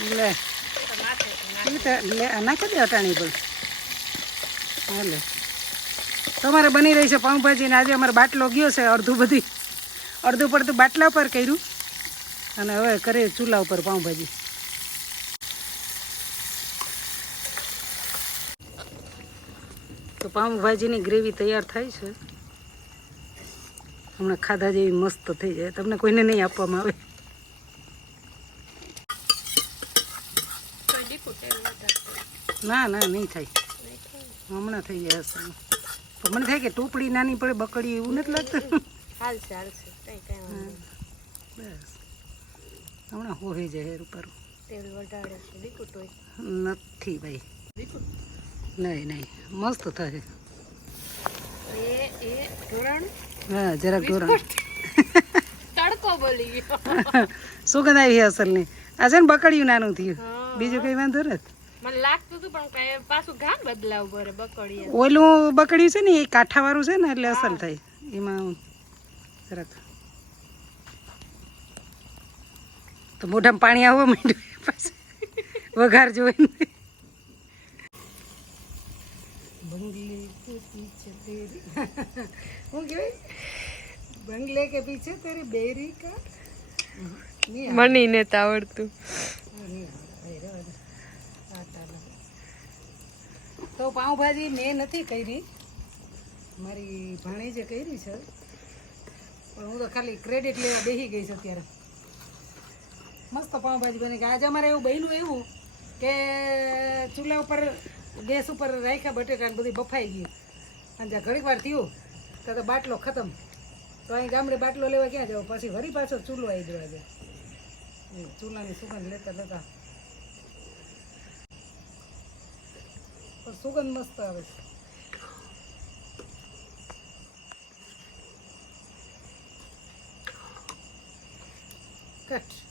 લે નાખી દે અટાણી પણ હાલે તમારે બની રહી છે પાઉંભાજી ને આજે અમારો બાટલો ગયો છે અડધું પડતું બાટલા પર કર્યું અને હવે કરે ચૂલા ઉપર પાઉંભાજી તો પાઉંભાજીની ગ્રેવી તૈયાર થાય છે હમણાં ખાધા જેવી મસ્ત થઈ જાય તમને કોઈને નહીં આપવામાં આવે ના નહીં થાય હમણાં થઈ જાય હશે તો મને થાય કે ટોપડી નાની પડે બકડી એવું નથી લાગતું બસ હમણાં હોઈ જાય ઉપર નથી ભાઈ નહીં મસ્ત થાય હા જરાક ઢોરણ સુગંધ આવી અસલની આ છે ને બકડિયું નાનું થયું બીજું કઈ વાંધો નથી મને લાગતું હતું પણ કઈ પાછું ઘાન બદલાવ પડે બકડી ઓલું બકડિયું છે ને એ કાંઠાવાળું છે ને એટલે અસલ થાય એમાં જરાક તો મોઢામાં પાણી આવવા માંડ્યું પાછું વઘાર જોઈને શું કહેવાય બંગલે કે પીછે તેરી બેરી કા મને નથી આવડતું તો પાઉંભાજી મેં નથી કરી મારી ભાણેજે કરી છે પણ હું તો ખાલી ક્રેડિટ લેવા બેસી ગઈ છે અત્યારે મસ્ત પાઉંભાજી બની ગઈ આજે અમારે એવું બન્યું એવું કે ચૂલા ઉપર ગેસ ઉપર રાખ્યા બટેટા બધી બફાઈ ગઈ અને જ્યાં ઘડીક વાર થયું તો બાટલો ખતમ તો અહીં ગામડે બાટલો લેવા ક્યાં જાવ પછી વળી પાછો ચૂલો આવી ગયો આજે ચૂલાની સુગંધ લેતા સુગંધ મસ્ત આવે છે કટ